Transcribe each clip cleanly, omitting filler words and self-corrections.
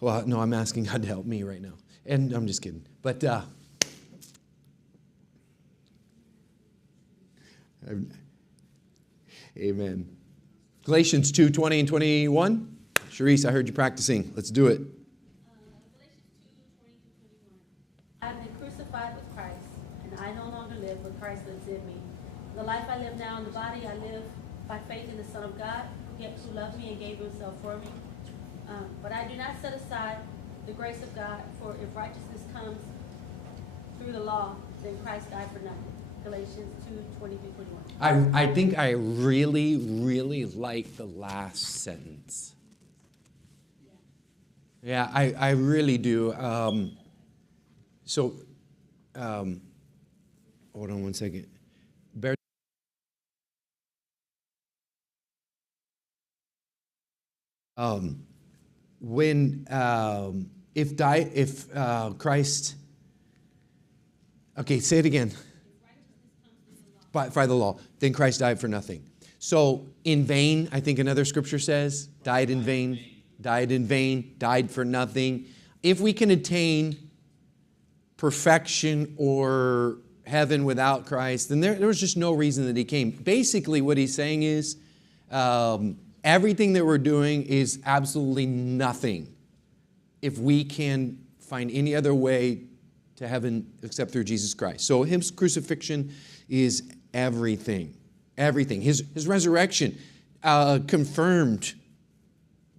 Well, no, I'm asking God to help me right now. And I'm just kidding. But amen. Galatians 2:20 and 21. Sharice, I heard you practicing. Let's do it. I have been crucified with Christ, and I no longer live, but Christ lives in me. The life I live now in the body, I live by faith in the Son of God, who loved me and gave himself for me. But I do not set aside the grace of God, for if righteousness comes through the law, then Christ died for nothing. Galatians 2:20-21. I think I really, really like the last sentence. Yeah, I really do. Hold on one second. If Christ, okay, say it again. By the law, then Christ died for nothing. So in vain, I think another scripture says, died in vain, died for nothing. If we can attain perfection or heaven without Christ, then there was just no reason that he came. Basically, what he's saying is everything that we're doing is absolutely nothing if we can find any other way to heaven except through Jesus Christ. So his crucifixion is everything. Everything. His resurrection confirmed,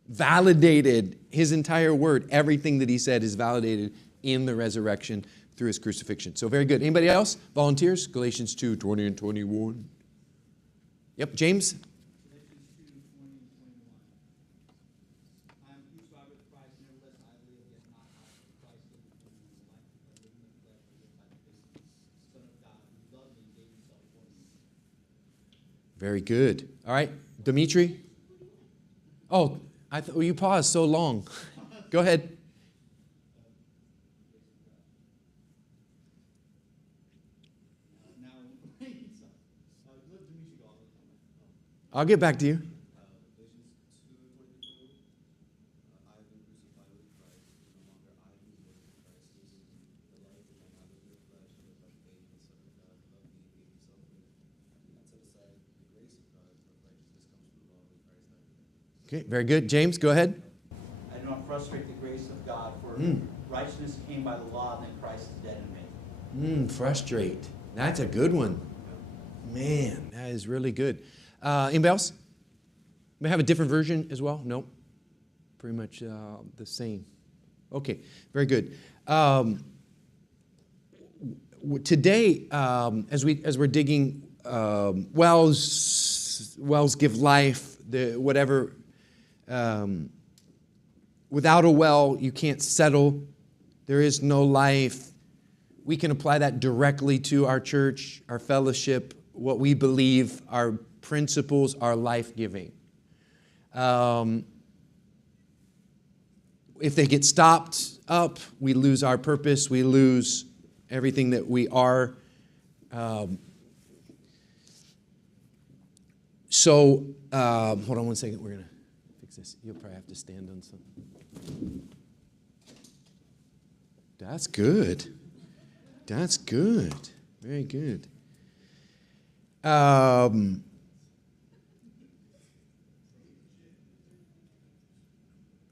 validated his entire word. Everything that he said is validated in the resurrection through his crucifixion. So very good. Anybody else? Volunteers? Galatians 2:20 and 21. Yep, James? Very good. All right, Dimitri? Oh, you paused so long. Go ahead. I'll get back to you. Okay, very good. James, go ahead. I do not frustrate the grace of God, for righteousness came by the law, then Christ is dead in me. Frustrate. That's a good one. Man, that is really good. Anybody else? May I have a different version as well? No? Pretty much the same. Okay, very good. Today, as we're digging wells give life, whatever. Without a well, you can't settle. There is no life. We can apply that directly to our church, our fellowship, what we believe, our principles are life-giving. If they get stopped up, we lose our purpose. We lose everything that we are. Hold on one second. We're going to fix this. You'll probably have to stand on something. That's good. That's good. Very good.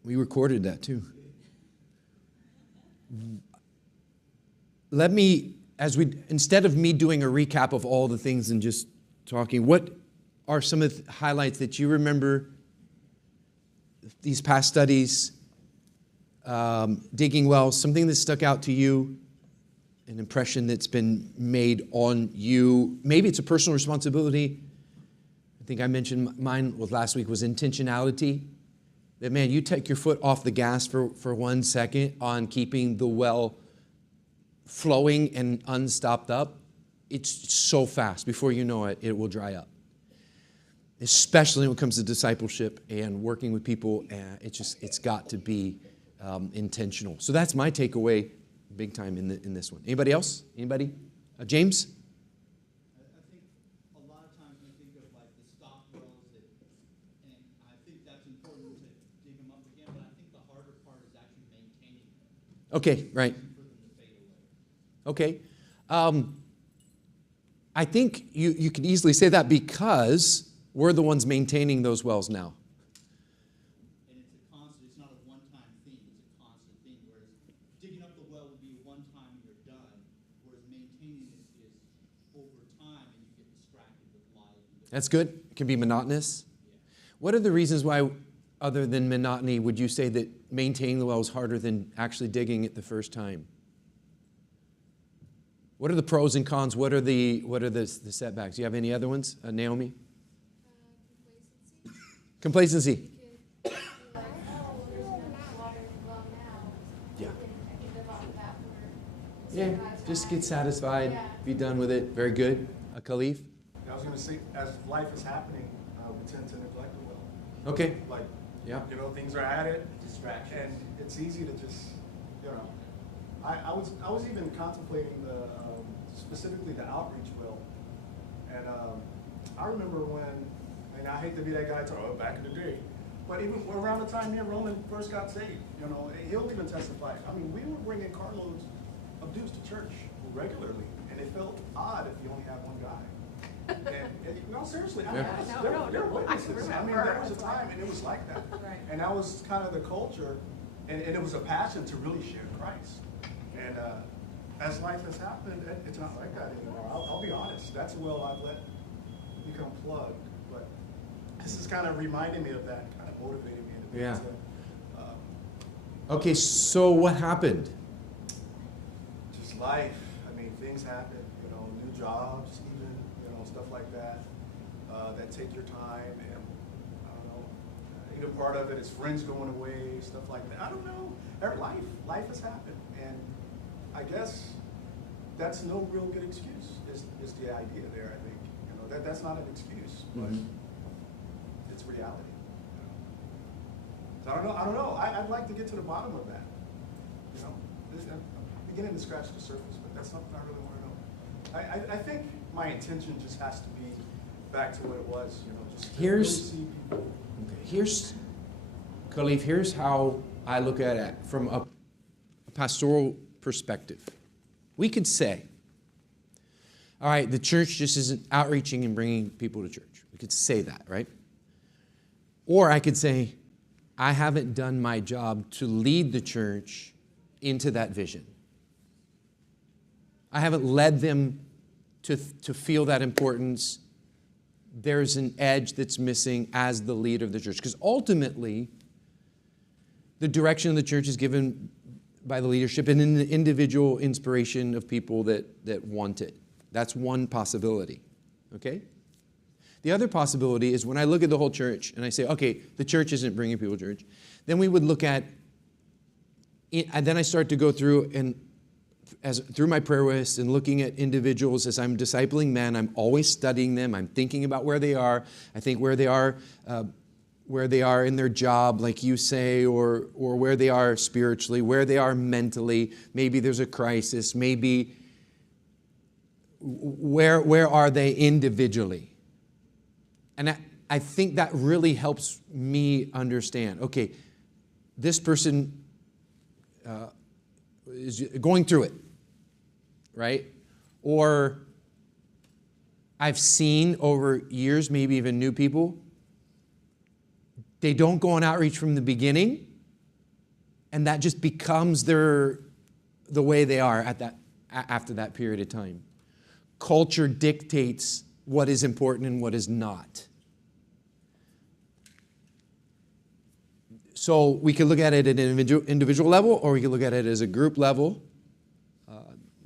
We recorded that too. Instead of me doing a recap of all the things and just talking, what are some of the highlights that you remember these past studies, digging wells, something that stuck out to you, an impression that's been made on you? Maybe it's a personal responsibility. I think I mentioned mine last week was intentionality. That, man, you take your foot off the gas for 1 second on keeping the well flowing and unstopped up, it's so fast. Before you know it, it will dry up. Especially when it comes to discipleship and working with people, it's got to be intentional. So that's my takeaway, big time in this one. Anybody else? Anybody? James? I think a lot of times we think of like the stock wells, and I think that's important to dig them up again. Okay, right. For them to fade away. Okay. I think you could easily say that because we're the ones maintaining those wells now. And it's a constant, it's not a one-time thing, it's a constant thing, whereas digging up the well would be one time and you're done, whereas maintaining it is over time and you get distracted with life. That's good. It can be monotonous. What are the reasons why, other than monotony, would you say that maintaining the well is harder than actually digging it the first time? What are the pros and cons? What are the setbacks? Do you have any other ones, Naomi? Complacency. Yeah. Yeah, just get satisfied, be done with it. Very good. Khalif? I was going to say, as life is happening, we tend to neglect the well. Okay. Like, Yeah. Things are added, Distraction. and it's easy to just, I was even contemplating specifically the outreach well, and I remember when, and I hate to be that guy to back in the day, but even around the time me and Roman first got saved, he'll even testify. I mean, we were bringing carloads of dudes to church regularly, and it felt odd if you only had one guy. And no, seriously, there were witnesses. I mean, there was a time, and it was like that. Right. And that was kind of the culture, and it was a passion to really share Christ. And as life has happened, it's not like that anymore. I'll be honest. That's a well I've let become plugged. But this is kind of reminding me of that, kind of motivating me. Yeah. To, Okay, so what happened? just life. I mean, things happen. New jobs, even stuff like that that take your time. And I don't know. Either part of it is friends going away, stuff like that. I don't know. Life has happened, and I guess that's no real good excuse. Is the idea there? I think that's not an excuse, but it's reality. So I don't know. I'd like to get to the bottom of that. I'm beginning to scratch the surface, but that's something I really want to know. I think my intention just has to be back to what it was. Just to really see people. Khalif, here's how I look at it from a pastoral perspective. We could say, all right, the church just isn't outreaching and bringing people to church. We could say that, right? Or I could say, I haven't done my job to lead the church into that vision. I haven't led them to feel that importance. There's an edge that's missing as the leader of the church. Because ultimately, the direction of the church is given by the leadership and in the individual inspiration of people that want it. That's one possibility, okay? The other possibility is when I look at the whole church and I say, okay, the church isn't bringing people to church, then we would look at, and then I start to go through through my prayer list and looking at individuals as I'm discipling men. I'm always studying them. I'm thinking about where they are. I think where they are in their job, like you say, or where they are spiritually, where they are mentally. Maybe there's a crisis. Maybe where are they individually? And I think that really helps me understand, okay, this person is going through it, right? Or I've seen over years, maybe even new people, they don't go on outreach from the beginning, and that just becomes the way they are after that period of time. Culture dictates what is important and what is not. So we can look at it at an individual level, or we can look at it as a group level.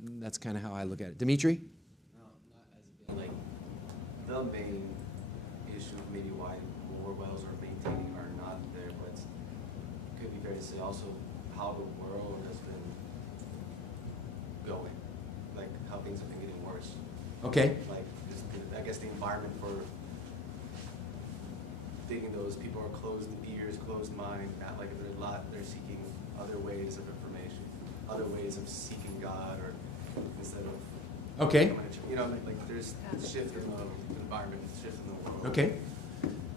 That's kind of how I look at it. Dimitri? No, not as being like the main issue of maybe why more wells are maintaining are not there, but it could be fair to say also how the world has been going, like how things have been getting worse. Okay. Like I guess the environment for thinking those people are closed ears, closed mind, not like they're seeking other ways of information, other ways of seeking God, or instead of Okay. like there's a shift in the environment, shift in the world. Okay.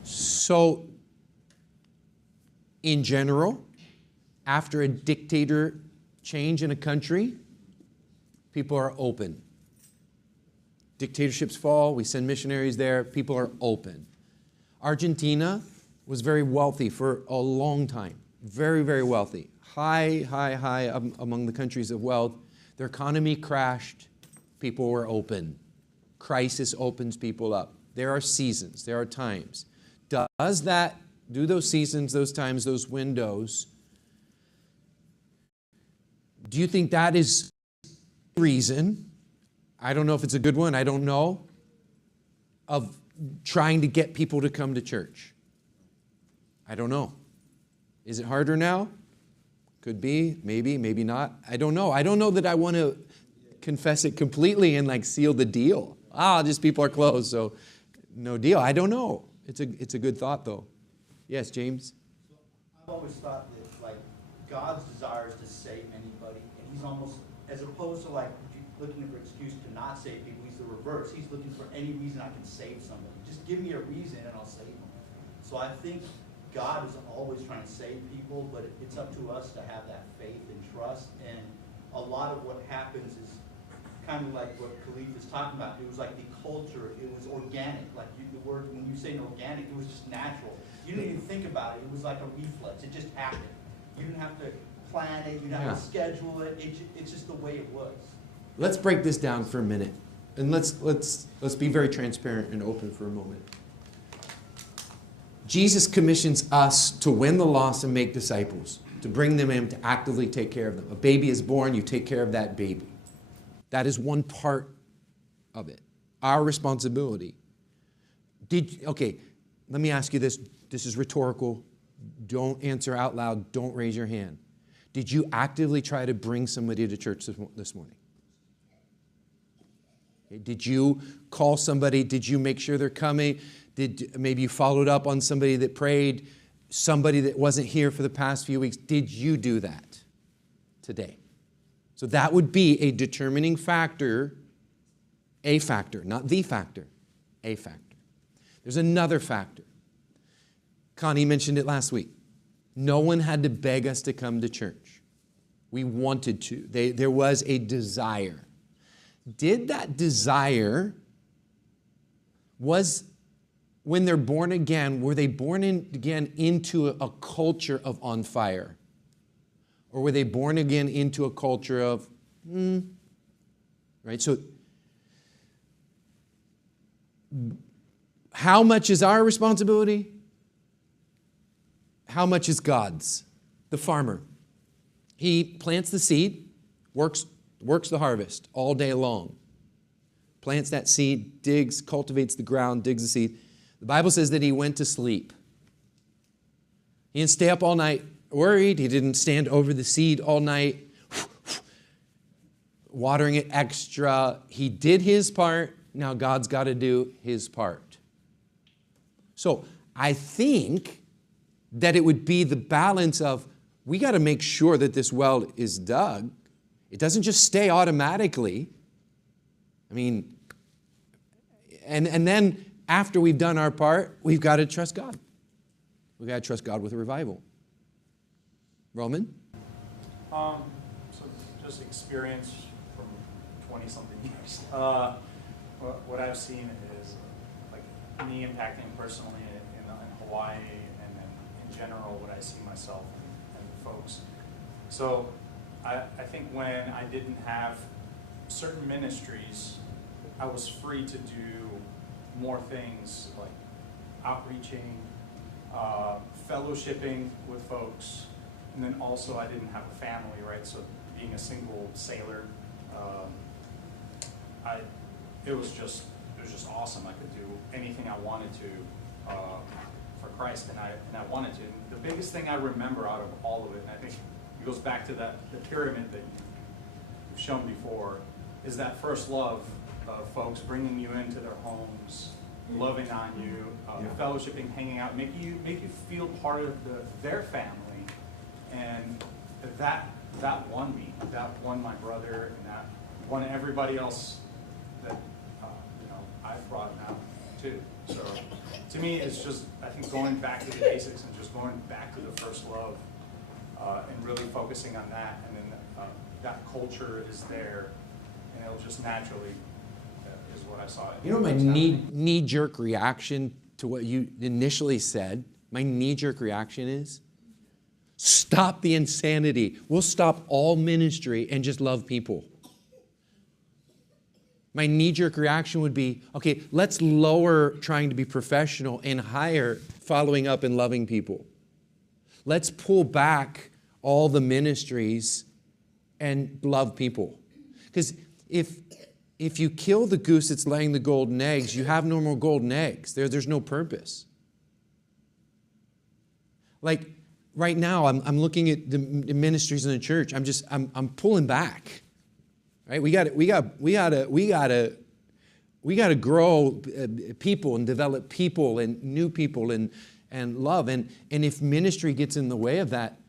So, in general, after a dictatorship change in a country, people are open. Dictatorships fall, we send missionaries there, people are open. Argentina was very wealthy for a long time. Very, very wealthy. High among the countries of wealth. Their economy crashed. People were open. Crisis opens people up. There are seasons. There are times. Do those seasons, those times, those windows, do you think that is a reason, I don't know if it's a good one, I don't know, of trying to get people to come to church? I don't know. Is it harder now? Could be, maybe not. I don't know. I don't know that I want to confess it completely and like seal the deal. Just people are closed, so no deal. I don't know. It's a good thought though. Yes, James? So I've always thought that like God's desire is to save anybody, and he's almost, as opposed to like looking for an excuse to not save people, he's the reverse. He's looking for any reason I can save somebody. Just give me a reason and I'll save them. So I think God is always trying to save people, but it's up to us to have that faith and trust. And a lot of what happens is kind of like what Khalif is talking about. It was like the culture. It was organic. Like the word, when you say organic, it was just natural. You didn't even think about it. It was like a reflex. It just happened. You didn't have to plan it. You didn't have to schedule it. It's just the way it was. Let's break this down for a minute. And let's be very transparent and open for a moment. Jesus commissions us to win the lost and make disciples, to bring them in, to actively take care of them. A baby is born, you take care of that baby. That is one part of it. Our responsibility. Okay, let me ask you this. This is rhetorical. Don't answer out loud. Don't raise your hand. Did you actively try to bring somebody to church this morning? Did you call somebody? Did you make sure they're coming? Maybe you followed up on somebody that prayed, somebody that wasn't here for the past few weeks? Did you do that today? So that would be a determining factor, a factor, not the factor, a factor. There's another factor. Connie mentioned it last week. No one had to beg us to come to church. We wanted to. There was a desire. Did that desire, when they're born again, were they born again into a culture of on fire? Or were they born again into a culture of, right? So, how much is our responsibility? How much is God's? The farmer. He plants the seed, works the harvest all day long. Plants that seed, digs, cultivates the ground, digs the seed. The Bible says that he went to sleep. He didn't stay up all night worried. He didn't stand over the seed all night, watering it extra. He did his part. Now God's got to do his part. So I think that it would be the balance of, we got to make sure that this well is dug. It doesn't just stay automatically. I mean, and then after we've done our part, we've got to trust God. We've got to trust God with a revival. Roman? So just experience from 20-something years. What I've seen is like me impacting personally in Hawaii and then in general what I see myself and folks. So I think when I didn't have certain ministries, I was free to do more things like outreaching, fellowshipping with folks, and then also I didn't have a family, right? So being a single sailor, it was just awesome. I could do anything I wanted to for Christ, and I wanted to. And the biggest thing I remember out of all of it, and I think it goes back to the pyramid that you've shown before, is that first love of folks bringing you into their homes, loving on you, fellowshipping, hanging out, make you feel part of their family, and that won me. That won my brother, and that won everybody else that I've brought out too. So to me, it's just, I think, going back to the basics and just going back to the first love, and really focusing on that, and then that culture is there, and it'll just naturally, is what I saw. You know, my knee-jerk reaction to what you initially said, my knee-jerk reaction is, stop the insanity. We'll stop all ministry and just love people. My knee-jerk reaction would be, okay, let's lower trying to be professional and higher following up and loving people. Let's pull back all the ministries and love people. Because if you kill the goose that's laying the golden eggs, you have no more golden eggs. There's no purpose. Like right now, I'm looking at the ministries in the church. I'm pulling back. Right? We got to grow people and develop people and new people and love. And if ministry gets in the way of that,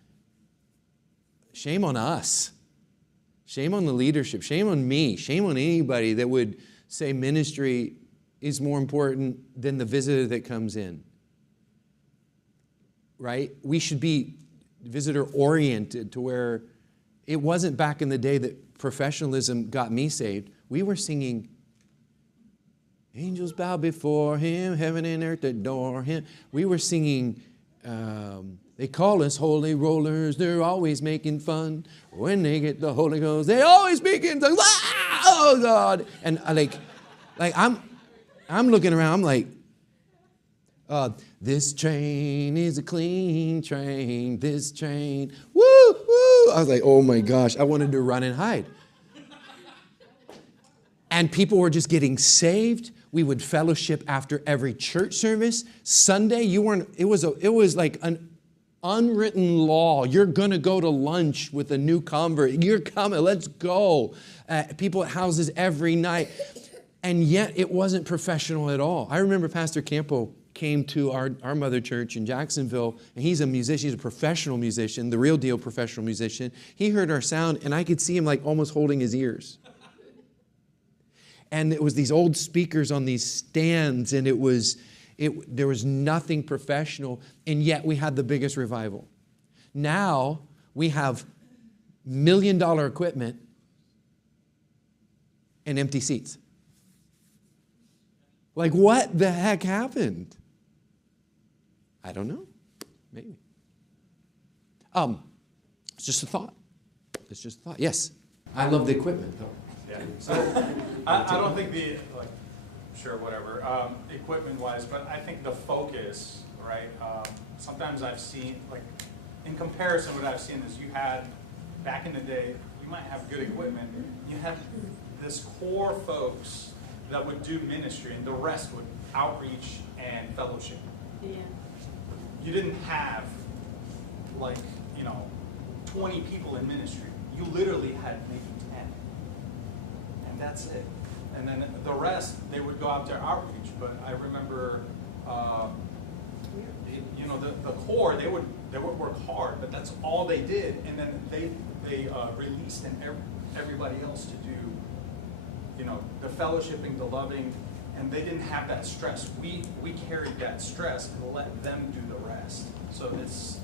shame on us. Shame on the leadership. Shame on me. Shame on anybody that would say ministry is more important than the visitor that comes in. Right? We should be visitor-oriented to where it wasn't back in the day that professionalism got me saved. We were singing, angels bow before him, heaven and earth adore him. We were singing, they call us holy rollers, they're always making fun. When they get the Holy Ghost, they always speak in tongues. Ah, oh God. And I'm looking around, I'm like, this train is a clean train, this train, woo, woo. I was like, oh my gosh, I wanted to run and hide. And people were just getting saved. We would fellowship after every church service. Sunday, it was like an unwritten law. You're going to go to lunch with a new convert. You're coming, let's go. People at houses every night. And yet it wasn't professional at all. I remember Pastor Campo came to our mother church in Jacksonville, and he's a musician, he's a professional musician, the real deal professional musician. He heard our sound, and I could see him like almost holding his ears. And it was these old speakers on these stands, and there was nothing professional, and yet we had the biggest revival. Now we have $1 million equipment and empty seats. Like, what the heck happened? I don't know. Maybe. It's just a thought. It's just a thought. Yes. I love the equipment, though. Yeah. So I don't think sure, whatever, equipment-wise, but I think the focus, right? Sometimes I've seen, like, in comparison, what I've seen is you had, back in the day, you might have good equipment. You had this core folks that would do ministry, and the rest would outreach and fellowship. Yeah. You didn't have, 20 people in ministry. You literally had maybe 10. And that's it. And then the rest, they would go out there outreach. But I remember, the core, they would work hard, but that's all they did. And then they released everybody else to do, the fellowshipping, the loving, and they didn't have that stress. We carried that stress and let them do the rest. So it's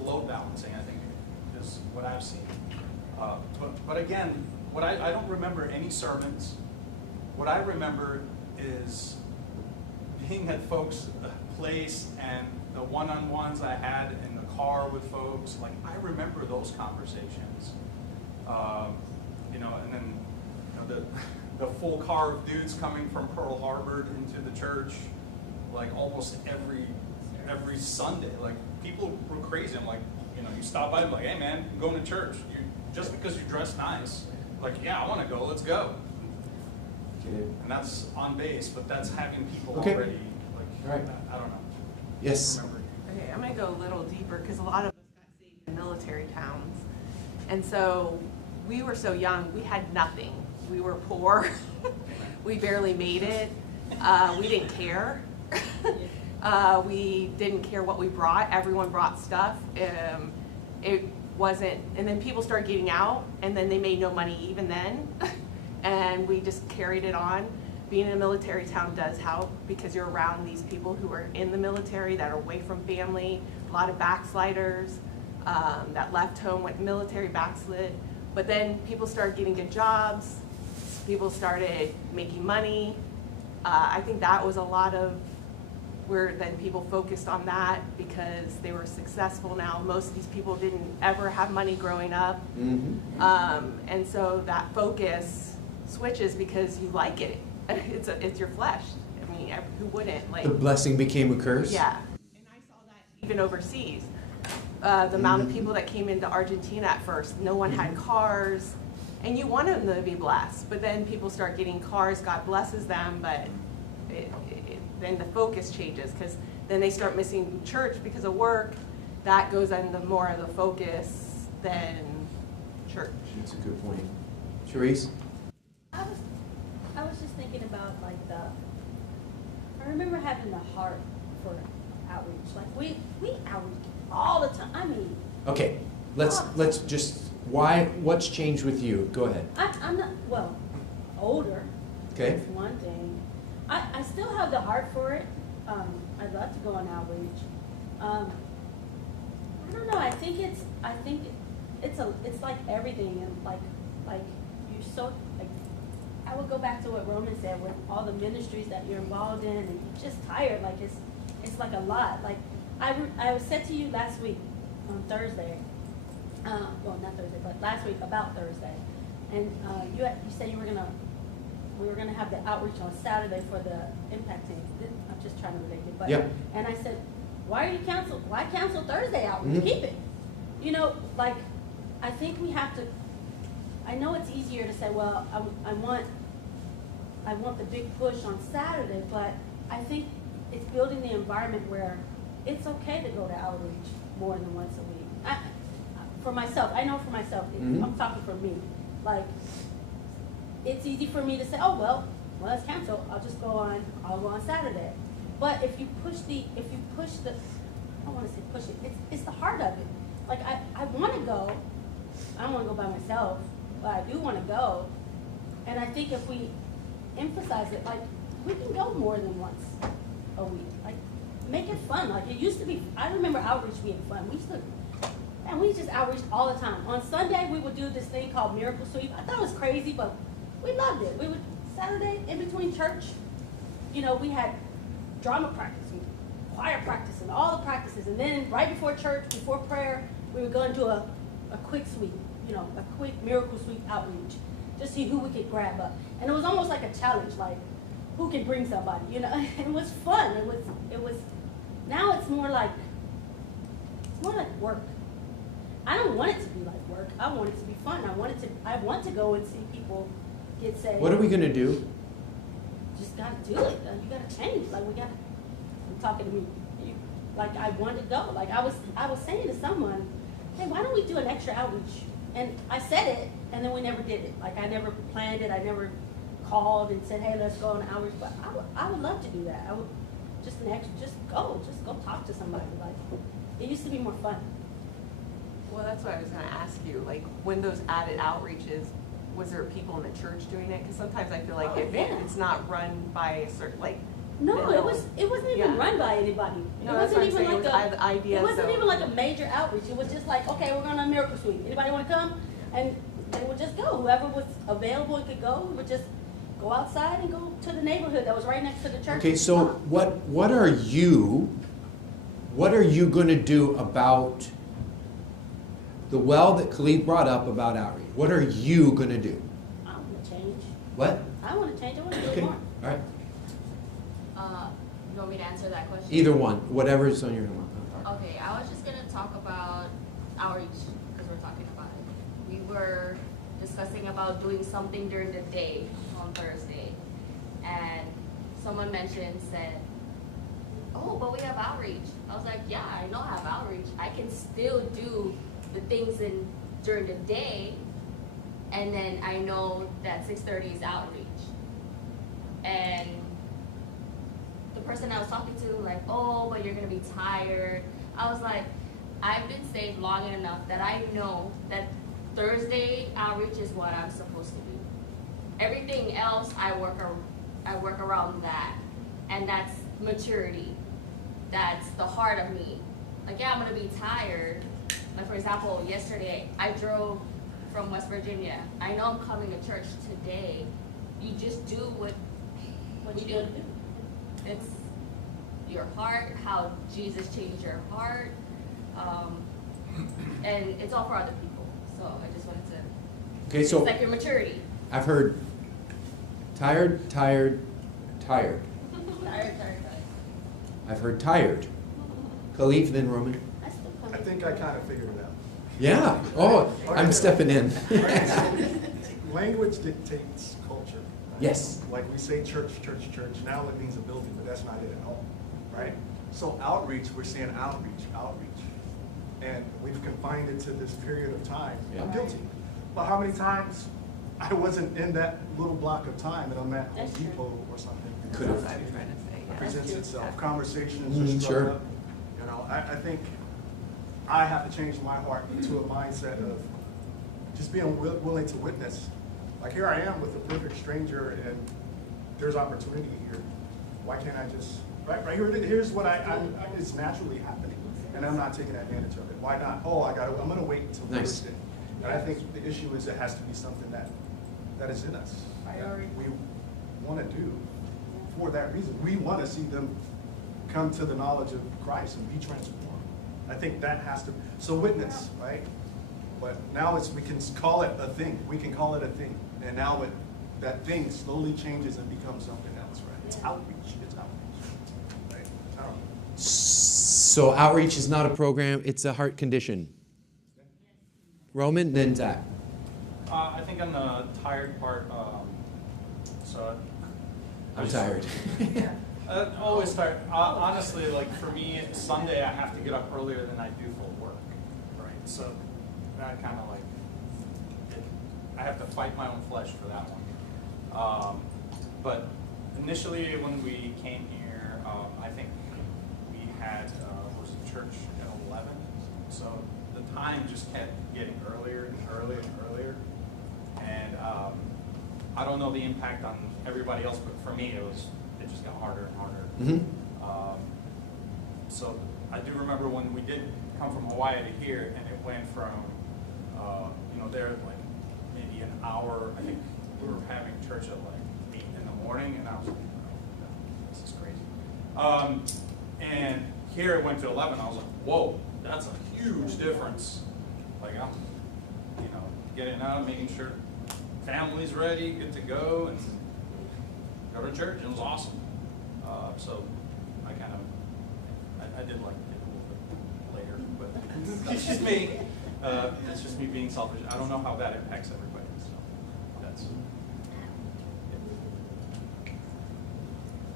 load balancing, I think, is what I've seen. But again, I don't remember any sermons. What I remember is being at folks' place and the one-on-ones I had in the car with folks. Like, I remember those conversations. And then the full car of dudes coming from Pearl Harbor into the church, like almost every Sunday. Like, people were crazy. I'm like, you stop by, I'm like, hey man, I'm going to church. Just because you dress nice, like, yeah, I want to go, let's go. And that's on base, but that's having people already, like, all right. I don't know. Yes. Okay, I'm going to go a little deeper because a lot of us got saved in military towns. And so we were so young, we had nothing. We were poor. We barely made it. We didn't care. We didn't care what we brought. Everyone brought stuff. It wasn't, and then people started getting out, and then they made no money even then. And we just carried it on. Being in a military town does help because you're around these people who are in the military that are away from family, a lot of backsliders that left home, went military, backslid. But then people started getting good jobs, people started making money. I think that was a lot of where then people focused on that because they were successful now. Most of these people didn't ever have money growing up. And so that focus switches because you like it. It's your flesh. I mean, who wouldn't? Like, The blessing became a curse? yeah. And I saw that even overseas. The amount of people that came into Argentina at first, no one had cars, and you want them to be blessed. But then people start getting cars, God blesses them, but then the focus changes because then they start missing church because of work. That goes into more of the focus than church. That's a good point. Charisse? I was just thinking about like I remember having the heart for outreach. Like we outreach all the time. I mean, Okay, let's just, what's changed with you? Go ahead. I'm not, well, older. Okay. That's one thing. I still have the heart for it. I'd love to go on outreach. I don't know. I think it's like everything, and like you're so like. I would go back to what Roman said with all the ministries that you're involved in, and you're just tired. Like it's like a lot. Like I said to you last week on Thursday. Well, not Thursday, but last week about Thursday, and you said we were gonna have the outreach on Saturday for the impact team. I'm just trying to relate it, but Yeah. And I said, why cancel Thursday outreach? Keep it. You know, like I think we have to. I know it's easier to say, well, I want the big push on Saturday, but I think it's building the environment where it's okay to go to outreach more than once a week. For myself, I know for myself, I'm talking for me. Like, it's easy for me to say, oh, well, it's canceled. I'll go on Saturday. But if you push the, I don't want to say push it, it's the heart of it. Like, I want to go. I don't want to go by myself, but I do want to go. And I think if we emphasize it, like, we can go more than once a week. Like, make it fun. Like, it used to be, I remember outreach being fun. We just outreached all the time. On Sunday, we would do this thing called Miracle Sweep. I thought it was crazy, but we loved it. We would, Saturday, in between church, we had drama practice, and choir practice, and all the practices. And then right before church, before prayer, we would go into a quick sweep, a quick miracle sweep outreach, just see who we could grab up. And it was almost like a challenge, like who can bring somebody, It was fun. It was. Now it's more like work. I don't want it to be like work. I want it to be fun. I want to go and see people get saved. What are we gonna do? Just gotta do it. You gotta change. Like I'm talking to me. Like I want to go. Like I was saying to someone, hey, why don't we do an extra outreach? And I said it, and then we never did it. Like I never planned it. I never called and said, hey, let's go on outreach. But I would love to do that. I would just go talk to somebody. Like it used to be more fun. Well, that's what I was going to ask you. Like, when those added outreaches, was there people in the church doing it? Because sometimes I feel like it's not run by a certain, like. No, it wasn't even run by anybody. No, that's what I'm saying. It wasn't even like a major outreach. It was just like, okay, we're going on Miracle Sweep. Anybody want to come? And they would just go. Whoever was available and could go, we would just go outside and go to the neighborhood that was right next to the church. Okay, so what are you going to do about the well that Khalid brought up about outreach? What are you going to do? I want to change. What? I want to change. I want to do Okay, more. all right. You want me to answer that question? Either one, whatever's on your heart. Okay, I was just going to talk about outreach because we're talking about it. We were discussing about doing something during the day on Thursday, and someone said, oh, but we have outreach. I was like, yeah, I know I have outreach. I can still do the things during the day, and then I know that 6:30 is outreach. And the person I was talking to, like, oh, but you're gonna be tired. I was like, I've been saved long enough that I know that Thursday outreach is what I'm supposed to do. Everything else, I work around that, and that's maturity. That's the heart of me. Like, yeah, I'm gonna be tired. Like, for example, yesterday I drove from West Virginia. I know I'm coming to church today. You just do what What we you do. gonna do? It's your heart, how Jesus changed your heart, and it's all for other people. So I just wanted to. Okay, so it's like your maturity. I've heard tired, tired, tired. Tired. I've heard tired. Khalif, then Roman. I still come. I think I kind of figured it out. Yeah. Oh, I'm stepping in. Language dictates culture. Right? Yes. Like we say church, church, church. Now it means a building, but that's not it at all, right? So outreach, we're saying outreach, outreach. And we've confined it to this period of time. Yeah. I'm guilty. But how many times I wasn't in that little block of time and I'm at Home That's true. Depot or something? Could That's have. what I was trying to say, yeah. Presents itself, Yeah. conversations Mhm, are struck sure. up. You know, I think I have to change my heart to a mindset of just being willing to witness. Like here I am with a perfect stranger and there's opportunity here. Why can't I just, right here, here's what it's naturally happening and I'm not taking advantage of it. Why not? Oh, I'm gonna wait until Nice. Thursday. And I think the issue is it has to be something that is in us. Priority. We wanna do for that reason. We wanna see them come to the knowledge of Christ and be transformed. I think that has to, so witness, right? But now we can call it a thing. We can call it a thing. And now that thing slowly changes and becomes something else, right? It's outreach, right? I don't know. So outreach is not a program, it's a heart condition. Roman, then Zach. I think on the tired part, so. I'm tired. Always tired. Honestly, like for me, Sunday I have to get up earlier than I do for work, right? So that kind of like, I have to fight my own flesh for that one. But initially when we came here, I think we had, was church at 11. So the time just kept getting earlier and earlier and earlier. And I don't know the impact on everybody else, but for me, it just got harder and harder. Mm-hmm. So I do remember when we did come from Hawaii to here, and it went from, there like maybe an hour. I think we were having church at like 8 in the morning, and I was like, oh, this is crazy. And here it went to 11. I was like, whoa, that's a huge difference. Like I'm, getting out, making sure family's ready, good to go, and go to church. It was awesome. So I did like it a little bit later, but it's just me. It's just me being selfish. I don't know how that impacts everybody. So that's.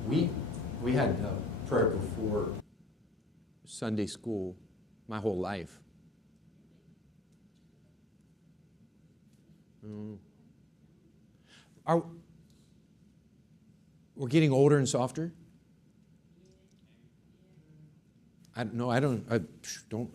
We had prayer before Sunday school my whole life. We're getting older and softer? Don't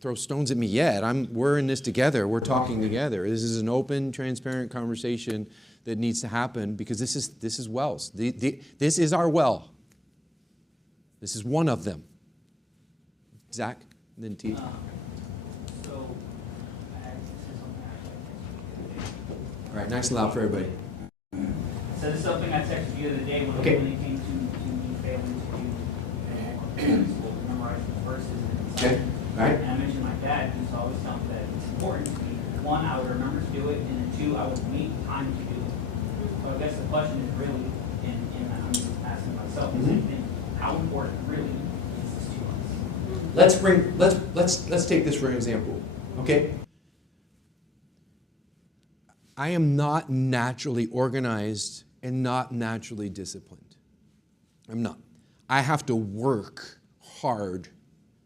throw stones at me yet. We're in this together. We're talking together. This is an open, transparent conversation that needs to happen because this is wells. This is our well. This is one of them. Zach, then T. So, I had to say something. All right, nice and loud for everybody. So this is something I texted you the other day when Okay. it came to failing to memorize the verses. And Okay, all right. And I mentioned my dad, who's always telling me that it's important to me. One, I would remember to do it, and then two, I would make time to do it. So I guess the question is really, and I'm just asking myself the same thing, how important really is this to us? Let's take this for an example. Okay? I am not naturally organized and not naturally disciplined. I'm not. I have to work hard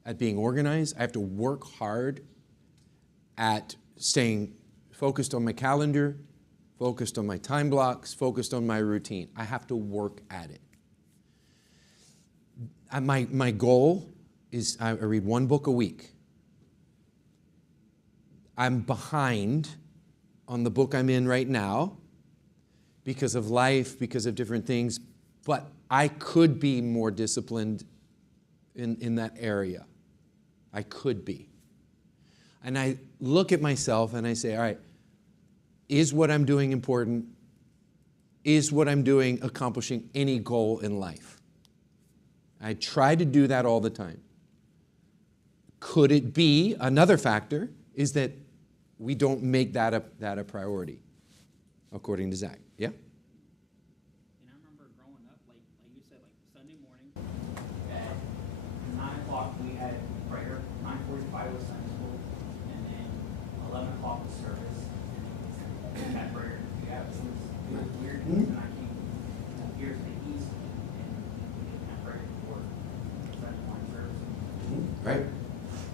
at being organized. I have to work hard at staying focused on my calendar, focused on my time blocks, focused on my routine. I have to work at it. My goal is I read one book a week. I'm behind on the book I'm in right now because of life, because of different things, but I could be more disciplined in that area. I could be. And I look at myself and I say, all right, Is what I'm doing important? Is what I'm doing accomplishing any goal in life? I try to do that all the time. Could it be another factor is that we don't make that a priority, according to Zach? Yeah? And I remember growing up, like you said, like Sunday morning at 9 o'clock we had prayer, 9:45 was Sunday school, and then 11 o'clock was service, and we had prayer. Yeah, it was weird. And I came here to the east, and we didn't have prayer before Sunday morning service. Right?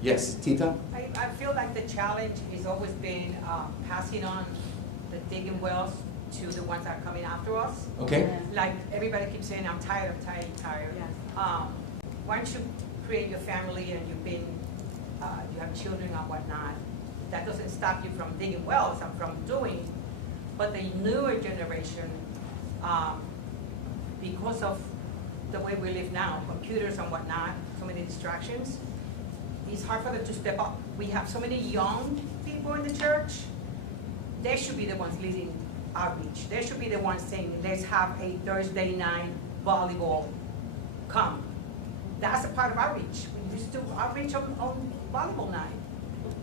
Yes, Tita? I feel like the challenge has always been passing on the digging wells to the ones that are coming after us. Okay. Like everybody keeps saying, I'm tired. Once you create your family and you have children and whatnot, that doesn't stop you from digging wells and from doing. But the newer generation, because of the way we live now, computers and whatnot, so many distractions, it's hard for them to step up. We have so many young people in the church. They should be the ones leading outreach. They should be the ones saying, let's have a Thursday night volleyball. Come. That's a part of outreach. We used to outreach on volleyball night.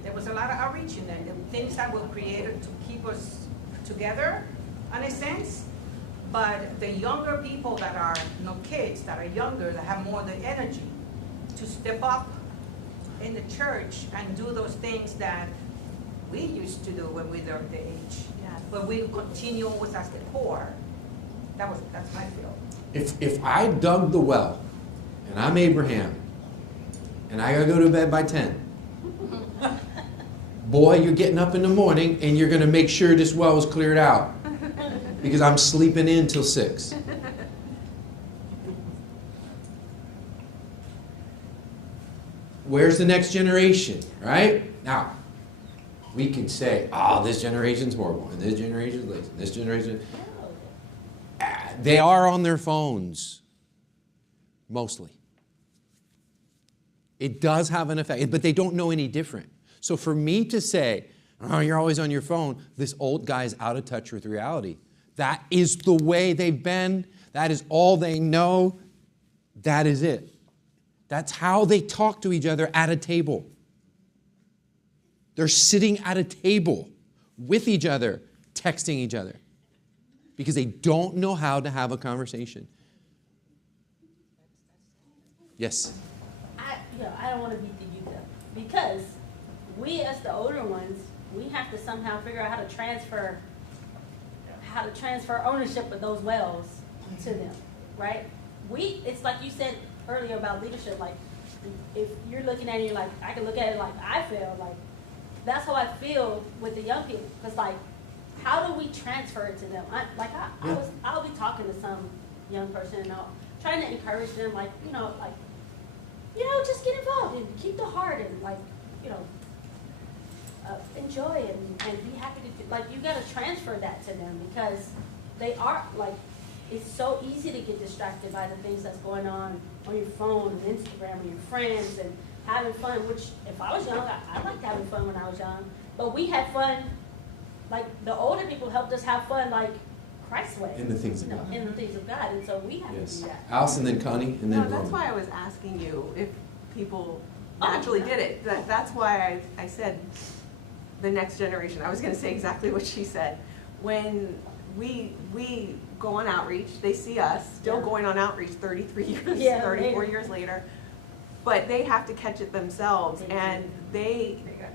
There was a lot of outreach in there. The things that were created to keep us together, in a sense. But the younger people that are, kids that are younger, that have more the energy to step up in the church and do those things that we used to do when we were the age. Yes. But we continue always as the core. That's my feel. If I dug the well, and I'm Abraham, and I gotta go to bed by 10, boy, you're getting up in the morning and you're gonna make sure this well is cleared out. Because I'm sleeping in till 6. Where's the next generation, right? Now, we can say, this generation's horrible, and this generation's lazy, and this generation. They are on their phones, mostly. It does have an effect, but they don't know any different. So for me to say, you're always on your phone, this old guy's out of touch with reality. That is the way they've been. That is all they know. That is it. That's how they talk to each other at a table. They're sitting at a table with each other, texting each other, because they don't know how to have a conversation. Yes? I don't want to beat the youth up, because we as the older ones, we have to somehow figure out how to transfer ownership of those wells to them, right? It's like you said earlier about leadership, like if you're looking at it like, I can look at it like I feel, like that's how I feel with the young people, because like, how do we transfer it to them? I'll be talking to some young person and I'll trying to encourage them, just get involved and keep the heart and enjoy it and be happy to do. Like, you got to transfer that to them, because they are it's so easy to get distracted by the things that's going on your phone and Instagram and your friends and having fun, which if I was young, I liked having fun when I was young. But we had fun, the older people helped us have fun Christ's way. In the things of God. In the things of God. And so we have to do that. Alice, and then Connie, and then No, that's Roman. why I was asking you if people naturally did it. That's why I said the next generation. I was going to say exactly what she said. When we go on outreach, they see us still going on outreach 33 years, 34 years later, but they have to catch it themselves, and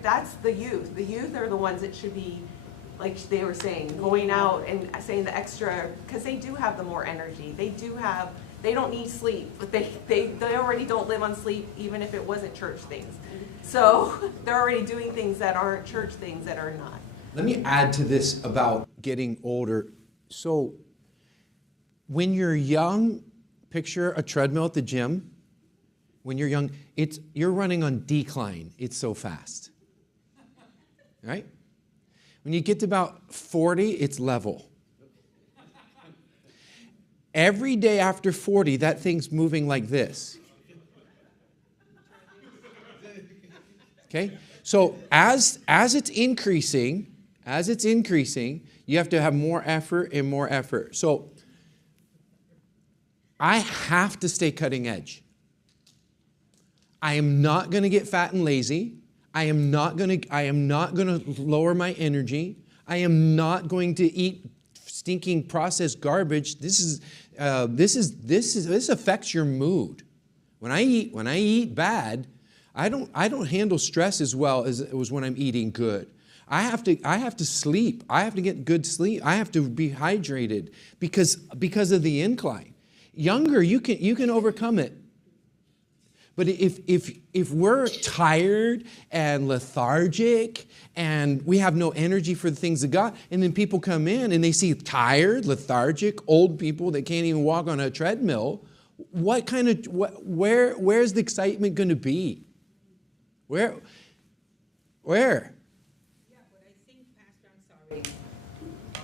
that's the youth. The youth are the ones that should be, like they were saying, going out and saying the extra, because they do have the more energy. They don't need sleep, but they already don't live on sleep, even if it wasn't church things. So they're already doing things that aren't church things, that are not. Let me add to this about getting older. So when you're young, picture a treadmill at the gym. When you're young, you're running on decline. It's so fast. Right? When you get to about 40, it's level. Every day after 40, that thing's moving like this. Okay? So as it's increasing, As it's increasing, you have to have more effort and more effort. So I have to stay cutting edge. I am not going to get fat and lazy. I am not going to lower my energy. I am not going to eat stinking processed garbage. This affects your mood. When I eat bad, I don't handle stress as well as it was when I'm eating good. I have to sleep. I have to get good sleep. I have to be hydrated because of the incline. Younger, you can overcome it. But if we're tired and lethargic and we have no energy for the things of God, and then people come in and they see tired, lethargic, old people that can't even walk on a treadmill, where's the excitement going to be? Where? Yeah, but I think, Pastor, I'm sorry.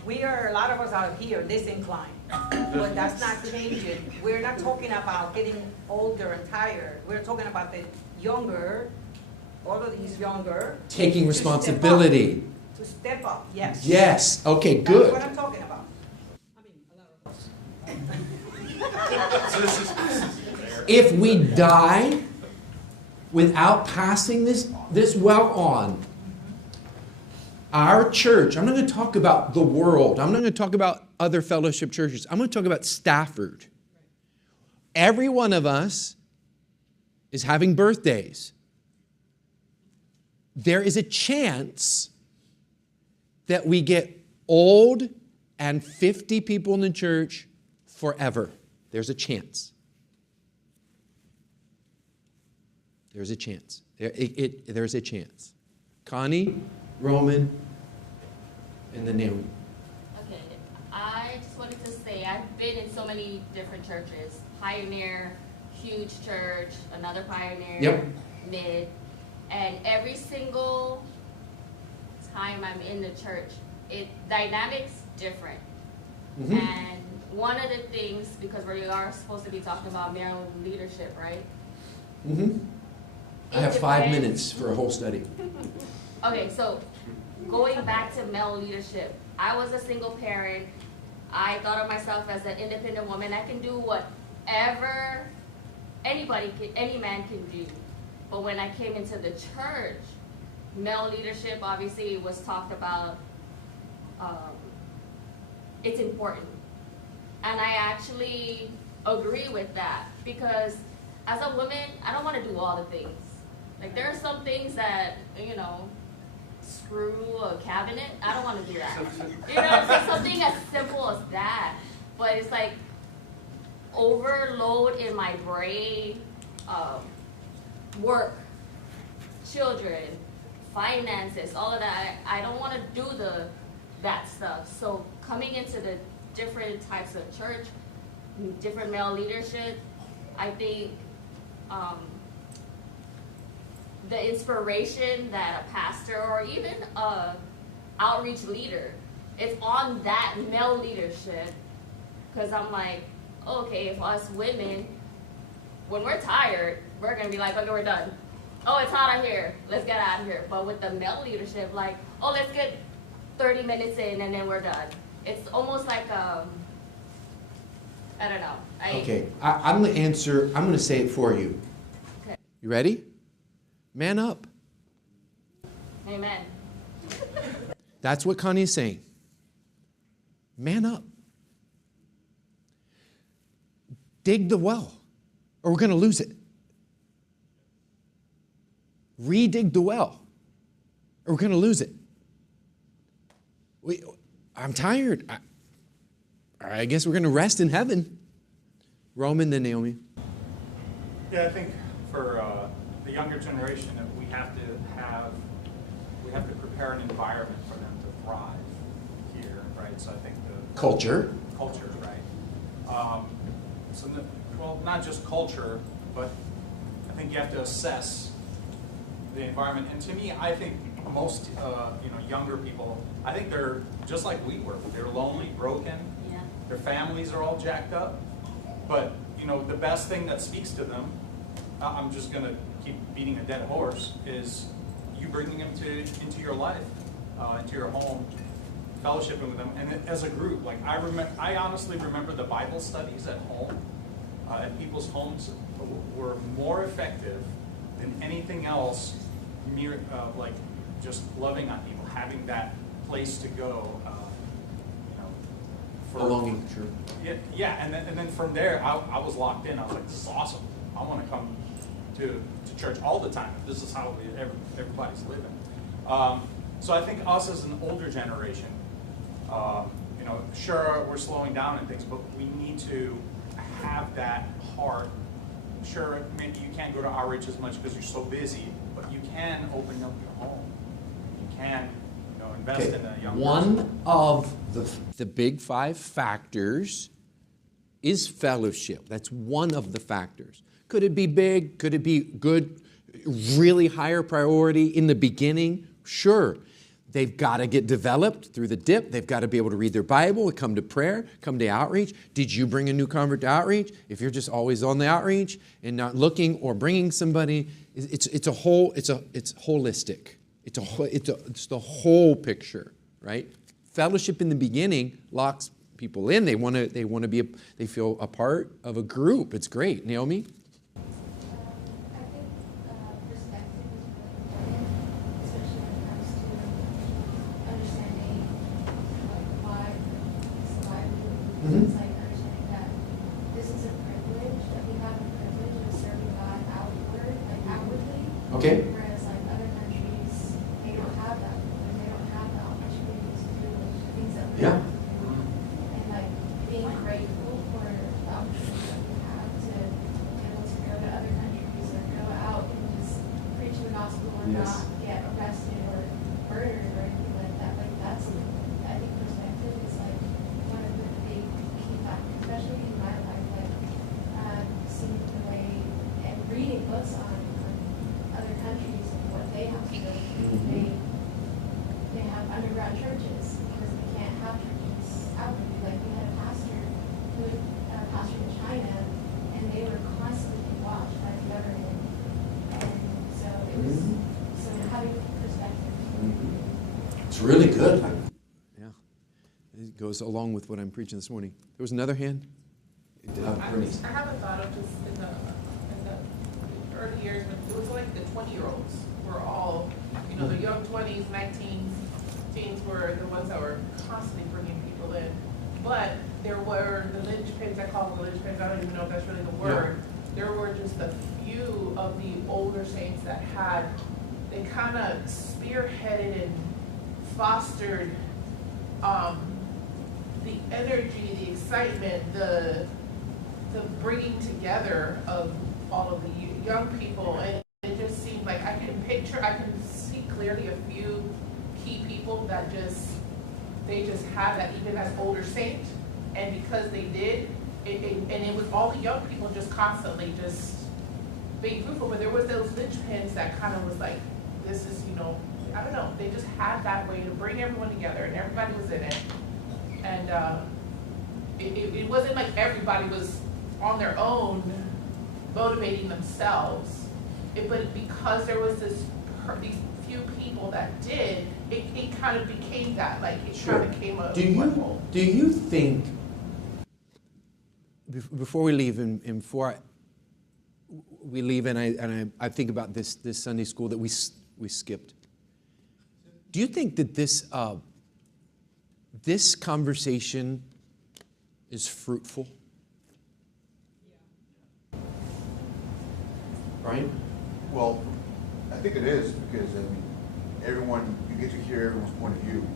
We are, a lot of us out here, this incline. But that's not changing. We're not talking about getting older and tired. We're talking about the younger, all of these younger. Taking responsibility. To step up, yes. Yes. Okay, good. That's what I'm talking about. I mean, a lot of us. If we die without passing this well on, our church, I'm not going to talk about the world. I'm not going to talk about other fellowship churches. I'm going to talk about Stafford. Every one of us is having birthdays. There is a chance that we get old and 50 people in the church forever. There's a chance. There's a chance. There's a chance. Connie, Roman, and then Naomi. Okay, I just wanted to say I've been in so many different churches. Pioneer, huge church, another Pioneer, Yep. Mid, and every single time I'm in the church, dynamics different. Mm-hmm. And one of the things, because we are supposed to be talking about male leadership, right? Mm-hmm. I have 5 minutes for a whole study. Okay, so going back to male leadership, I was a single parent. I thought of myself as an independent woman. I can do whatever any man can do. But when I came into the church, male leadership obviously was talked about. It's important. And I actually agree with that because as a woman, I don't want to do all the things. Like there are some things that, screw a cabinet. I don't want to do that. It's something as simple as that. But it's like overload in my brain, work, children, finances, all of that. I don't want to do that stuff. So coming into the different types of church, different male leadership, I think the inspiration that a pastor or even a outreach leader is on that male leadership. Because I'm like, okay, if us women, when we're tired, we're going to be like, okay, we're done. Oh, it's hot out here. Let's get out of here. But with the male leadership, like, oh, let's get 30 minutes in and then we're done. It's almost like, I don't know. Okay, I'm going to answer, I'm going to say it for you. Okay. You ready? Man up. Amen. That's what Connie is saying. Man up. Dig the well, or we're going to lose it. Redig the well, or we're going to lose it. I'm tired. I guess we're going to rest in heaven. Roman, then Naomi. Yeah, I think for the younger generation, we have to prepare an environment for them to thrive here, right? So I think the Culture, right? Well, not just culture, but I think you have to assess the environment. And to me, I think most younger people, I think they're just like we were. They're lonely, broken. Yeah. Their families are all jacked up. But the best thing that speaks to them, I'm just going to keep beating a dead horse, is you bringing them into your life. into your home, fellowshipping with them, and then as a group, like I honestly remember the Bible studies at home, at people's homes, were more effective than anything else. Like just loving on people, having that place to go, for Belonging, sure. Yeah, and then from there, I was locked in. I was like, this is awesome. I want to come to church all the time. This is how everybody's living. So I think us as an older generation, sure, we're slowing down and things, but we need to have that heart. Sure, maybe you can't go to outreach as much because you're so busy, but you can open up your home. You can, invest in a young person. One of the big 5 factors is fellowship. That's one of the factors. Could it be big? Could it be good, really higher priority in the beginning? Sure. They've got to get developed through the dip. They've got to be able to read their Bible, come to prayer, come to outreach. Did you bring a new convert to outreach? If you're just always on the outreach and not looking or bringing somebody, it's holistic. It's the whole picture, right? Fellowship in the beginning locks people in. They want to be. They feel a part of a group. It's great. Naomi? I think perspective is really important, especially when it comes to understanding why it's like understanding that this is a privilege, that we have a privilege of serving God outwardly. Okay. Whereas like other countries, they don't have that. They don't have the opportunity to do the things that we Yeah. have. And like being grateful for the opportunity that we have to be able to go to other countries or go out and just preach the gospel and Yes. not get arrested or murdered or anything like that. Like that's, I think perspective is like one of the big key factors, especially in my life. Like seeing the way and reading books on other countries and what they have to go through. They have underground churches because they can't have churches outwardly. Like we had a pastor in China, and they were constantly watched by the government. And so it was so having perspective. It's really good. Yeah. It goes along with what I'm preaching this morning. There was another hand. Bernice. I have a thought of just in the early years when it was like the 20-year-olds were all, the young 20s, 19s, teens were the ones that were constantly bringing people in. But there were the linchpins, I call them the linchpins, I don't even know if that's really the word. Yeah. There were just a few of the older saints that they kind of spearheaded and fostered the energy, the excitement, the bringing together of all of the young people, and it just seemed like I can see clearly a few key people that they just had that even as older saints, and because they did, and it was all the young people just constantly just being fruitful, but there was those linchpins that kind of was like, this is, I don't know, they just had that way to bring everyone together, and everybody was in it, and it wasn't like everybody was on their own motivating themselves, but because there was these few people that did, it kind of became that, like it Sure. kind of came a Do you think, before we leave and before we leave and I think about this Sunday school that we skipped, do you think that this conversation is fruitful? Brian? Well, I think it is because you get to hear everyone's point of view.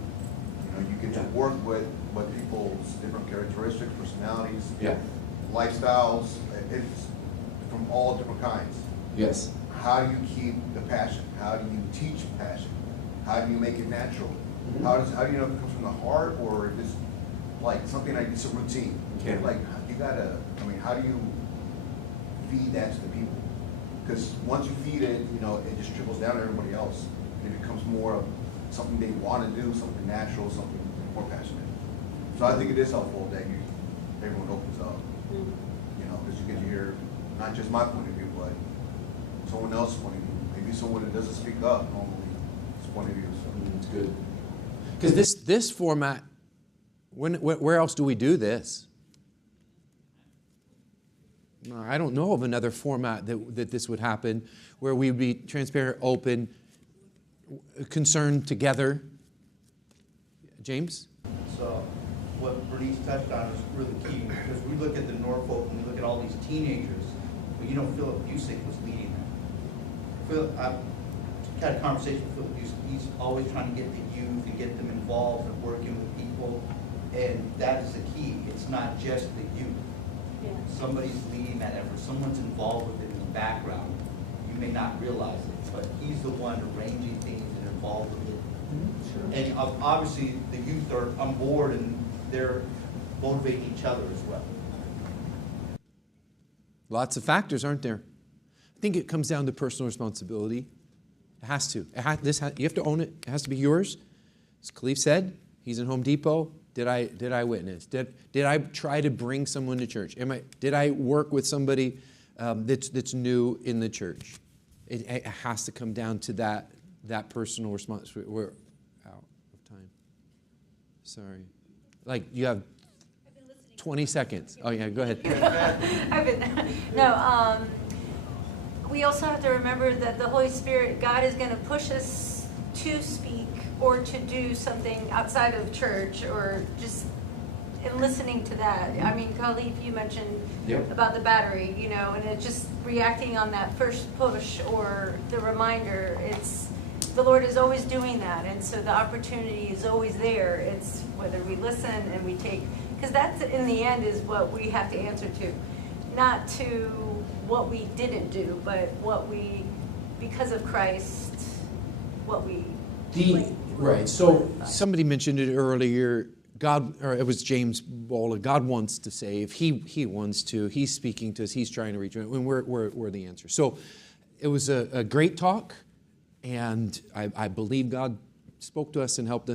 You get to work with what people's different characteristics, personalities, lifestyles. It's from all different kinds. Yes. How do you keep the passion? How do you teach passion? How do you make it natural? Mm-hmm. How do you know if it comes from the heart or just like something like it's a routine? Okay. Like how do you feed that to the people? Because once you feed it, it just trickles down to everybody else. It becomes more of something they want to do, something natural, something more passionate. So I think it is helpful that everyone opens up, because you get to hear not just my point of view, but someone else's point of view. Maybe someone that doesn't speak up normally, his point of view. So it's good. Because this format, where else do we do this? No, I don't know of another format that this would happen, where we'd be transparent, open, concerned together. James? So what Bernice touched on is really key, because we look at the Norfolk and we look at all these teenagers, but Philip Busick was leading them. I've had a conversation with Philip Busick. He's always trying to get the youth and get them involved and working with people, and that is the key. It's not just the youth. Yeah. Somebody's leading that effort. Someone's involved with it in the background. You may not realize it, but he's the one arranging things and involved with it. And obviously, the youth are on board and they're motivating each other as well. Lots of factors, aren't there? I think it comes down to personal responsibility. It has to. You have to own it. It has to be yours. As Khalif said, he's in Home Depot. Did I witness? Did I try to bring someone to church? Did I work with somebody that's new in the church? It has to come down to that personal responsibility. We're out of time. Sorry. Like, you have 20 seconds. Oh, yeah, go ahead. We also have to remember that the Holy Spirit, God is going to push us to speak or to do something outside of church, or just in listening to that. I mean, Khalif, you mentioned about the battery, and it's just reacting on that first push or the reminder. The Lord is always doing that, and so the opportunity is always there. It's whether we listen and we take, because that's in the end is what we have to answer to, not to what we didn't do, but what we, because of Christ, what we. Right. So somebody mentioned it earlier. God, or it was James Bola. God wants to save. He wants to. He's speaking to us. He's trying to reach us, and we're the answer. So it was a great talk, and I believe God spoke to us and helped us.